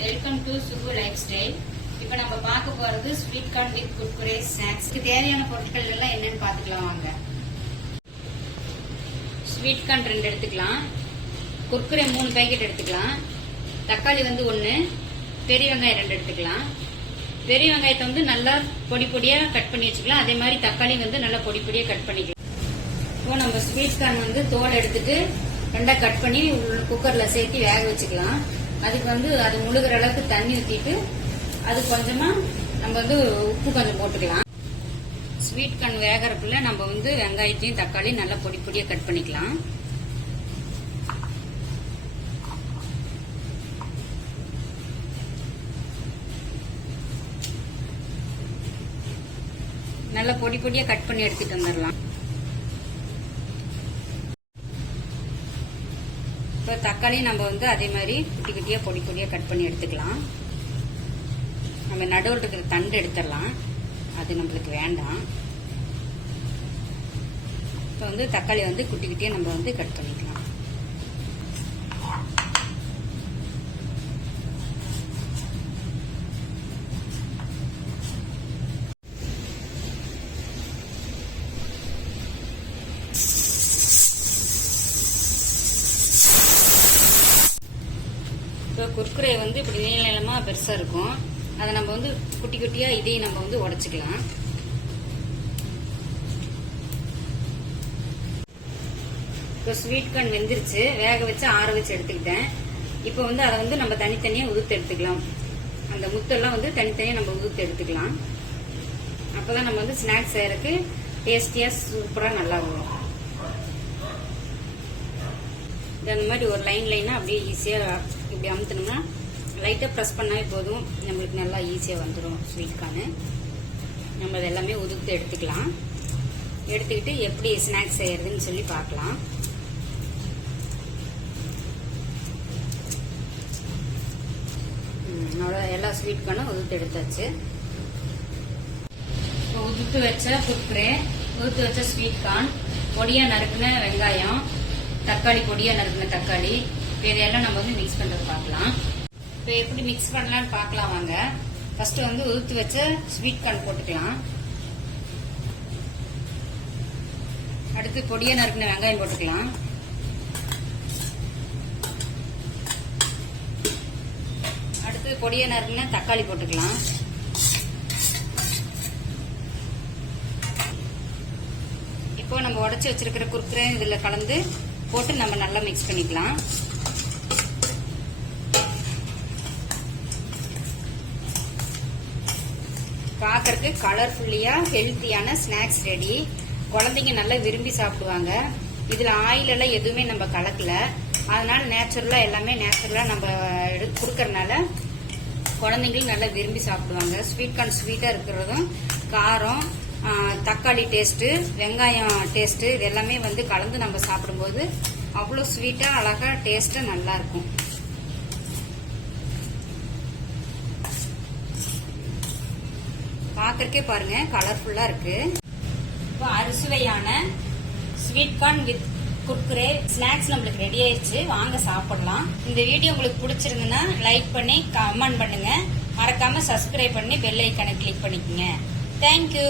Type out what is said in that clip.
Welcome to Suku life style. இப்போ நம்ம பார்க்க போறது sweet corn with Kurkure snacks. தேவையான பொருட்கள் எல்லாம் என்னன்னு பார்த்துக்கலாம் வாங்க. ஸ்வீட் கார்ன் 2 எடுத்துக்கலாம், குர்குரே 3 பேக்கெட் எடுத்துக்கலாம், தக்காளி 1, பெரிய வெங்காயம் 2 எடுத்துக்கலாம். பெரிய வெங்காயத்தை நல்லா பொடி பொடியா கட் பண்ணி வச்சுக்கலாம். அதே மாதிரி தக்காளி நல்லா பொடி பொடியா கட் பண்ணிக்கலாம். இப்போ நம்ம ஸ்வீட் கார்ன் தோல் எடுத்துட்டு 2 கட் பண்ணி குக்கர்ல சேர்த்து வேக வச்சுக்கலாம். அதுக்கு அது முழுகிற அளவுக்கு தண்ணி ஊற்றிட்டு அது கொஞ்சமா நம்ம உப்பு கொஞ்சம் போட்டுக்கலாம். ஸ்வீட் கார்ன் வேகறதுக்குள்ள நம்ம வெங்காயத்தையும் தக்காளி நல்லா பொடி பொடியா கட் பண்ணிக்கலாம். நல்லா பொடி பொடியா கட் பண்ணி எடுத்துட்டு வந்துடலாம். இப்போ தக்காளி நம்ம அதே மாதிரி குட்டி குட்டியா பொடி பொடியா கட் பண்ணி எடுத்துக்கலாம். நம்ம நடுவில் இருக்கிற தண்டு எடுத்துடலாம், அது நம்மளுக்கு வேண்டாம். இப்போ தக்காளி குட்டி குட்டியா நம்ம கட் பண்ணிக்கலாம். இப்போ குர்குரே இப்படி நீளமா பெருசா இருக்கும். அதை நம்ம குட்டி குட்டியா இதையும் நம்ம உடைச்சுக்கலாம். இப்போ ஸ்வீட் கார்ன் வெந்துருச்சு, வேக வச்சு ஆற வச்சு எடுத்துக்கிட்டேன். இப்போ அதை நம்ம தனித்தனியா உதுத்து எடுத்துக்கலாம். அந்த முத்தெல்லாம் தனித்தனியா நம்ம உதுத்து எடுத்துக்கலாம். அப்பதான் நம்ம ஸ்நாக்ஸ் செய்யறதுக்கு டேஸ்டியா சூப்பரா நல்லா வரும். அந்த மாதிரி ஒரு லைனா அப்படியே ஈஸியா இப்படி அமுத்தணும்னா லைட்டா ப்ரெஸ் பண்ணாவே போதும், நம்மளுக்கு நல்லா ஈஸியா வந்துடும் ஸ்வீட் கார்ன். நம்ம அதெல்லாமே உதுத்து எடுத்துக்கலாம். எடுத்துக்கிட்டு எப்படி ஸ்நாக்ஸ் செய்யறதுன்னு சொல்லி பார்க்கலாம். எல்லா ஸ்வீட் கார்னும் உதுத்து எடுத்தாச்சு. இப்போ உதுத்து வச்ச குர்குரே, உதுத்து வச்ச ஸ்வீட் கார்ன், பொடியா நறுக்குன வெங்காயம், தக்காளி பொடியா நறுக்குன தக்காளி, இதையெல்லாம் நம்ம மிக்ஸ் பண்றது பார்க்கலாம். இப்போ எப்படி மிக்ஸ் பண்ணலாம்னு பார்க்கலாம் வாங்க. ஃபர்ஸ்ட் உதுத்து வச்ச ஸ்வீட் கார்ன் போட்டுக்கலாம். அடுத்து பொடியா நறுக்குன வெங்காயம் போட்டுக்கலாம். அடுத்து பொடியா நறுக்குன தக்காளி போட்டுக்கலாம். இப்போ நம்ம உடைச்சு வச்சிருக்கிற குர்குரே இதுல கலந்து போட்டு நம்ம நல்லா மிக்ஸ் பண்ணிக்கலாம். பாக்கறதுக்கு கலர்ஃபுல்லியா ஹெல்த்தியான ஸ்நாக்ஸ் ரெடி. குழந்தைங்க நல்லா விரும்பி சாப்பிடுவாங்க. இதுல ஆயில் எல்லாம் எதுவுமே நம்ம கலக்கல, அதனால நேச்சுரலா எல்லாமே நேச்சுரலா நம்ம கொடுக்கறதுனால குழந்தைங்களும் நல்லா விரும்பி சாப்பிடுவாங்க. ஸ்வீட் கார்ன் ஸ்வீட்டா இருக்கிறதும், காரம், தக்காளி டேஸ்ட், வெங்காயம் டேஸ்ட், இது எல்லாமே கலந்து நம்ம சாப்பிடும்போது அவ்வளவு ஸ்வீட்டா அழகா டேஸ்டா நல்லா இருக்கும். பாக்கறதுக்கே பாருங்க கலர்ஃபுல்லா இருக்கு. இப்போ அறுசுவையான sweet corn with Kurkure snacks நம்மளுக்கு ரெடி ஆயிடுச்சு. வாங்க சாப்பிடலாம். இந்த வீடியோ உங்களுக்கு பிடிச்சிருந்ததுன்னா லைக் பண்ணி கமெண்ட் பண்ணுங்க. மறக்காம சப்ஸ்கிரைப் பண்ணி பெல் ஐக்கானை கிளிக் பண்ணிக்கோங்க. தேங்க்யூ.